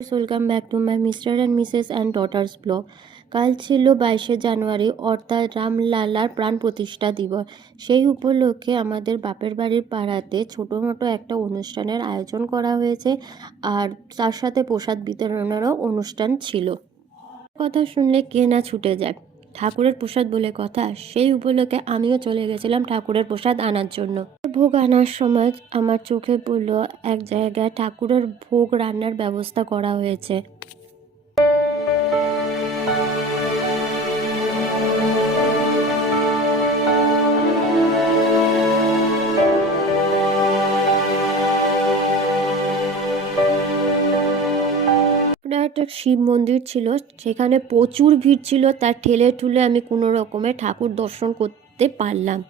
Welcome back to my Mr and Mrs and daughters blog কাল ছিল বাইশে জানুয়ারি, অর্থাৎ রামলালার প্রাণ প্রতিষ্ঠা দিবস। সেই উপলক্ষে আমাদের বাপের বাড়ির পাড়াতে ছোটো মোটো একটা অনুষ্ঠানের আয়োজন করা হয়েছে, আর তার সাথে প্রসাদ বিতরণেরও অনুষ্ঠান ছিল। কথা শুনলে কে না ছুটে যায় ঠাকুরের প্রসাদ বলে কথা, সেই উপলক্ষে আমিও চলে গেছিলাম ঠাকুরের প্রসাদ আনার জন্য। ভোগ আনার সময় আমার চোখে পড়ল এক জায়গায় ঠাকুরের ভোগ রান্নার ব্যবস্থা করা হয়েছে। একটা শিব মন্দির ছিল, সেখানে প্রচুর ভিড় ছিল, তার ঠেলে ঠুলে আমি কোনো রকমে ঠাকুর দর্শন করতে পারলাম।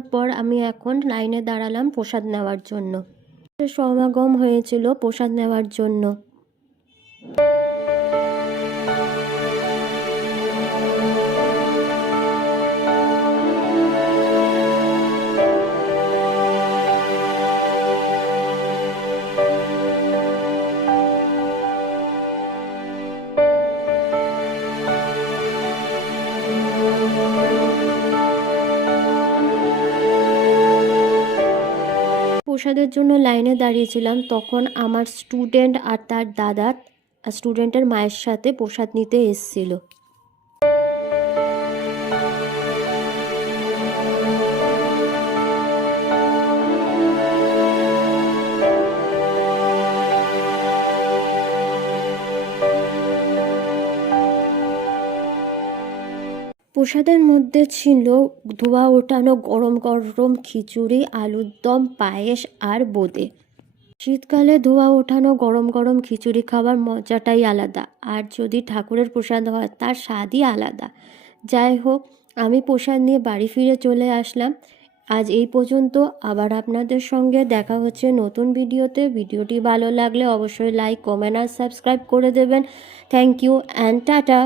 দর্শন পর আমি এখন লাইনে দাঁড়ালাম প্রসাদ নেওয়ার জন্য। সমাগম হয়েছিল প্রসাদ নেওয়ার জন্য। প্রসাদের জন্য লাইনে দাঁড়িয়েছিলাম, তখন আমার স্টুডেন্ট আর তার দাদা, স্টুডেন্টের মায়ের সাথে প্রসাদ নিতে এসেছিল। প্রসাদের মধ্যে ছিল ধোয়া ওঠানো গরম গরম খিচুড়ি, আলুর দম, পায়েস আর বোঁদে। শীতকালে ধোয়া ওঠানো গরম গরম খিচুড়ি খাবার মজাটাই আলাদা। আর যদি ঠাকুরের প্রসাদ হয়, তার স্বাদই আলাদা। যাই হোক, আমি প্রসাদ নিয়ে বাড়ি ফিরে চলে আসলাম। আজ এই পর্যন্ত। আবার আপনাদের সঙ্গে দেখা হচ্ছে নতুন ভিডিওতে। ভিডিওটি ভালো লাগলে অবশ্যই লাইক কমেন্ট আর সাবস্ক্রাইব করে দেবেন। Thank you and tata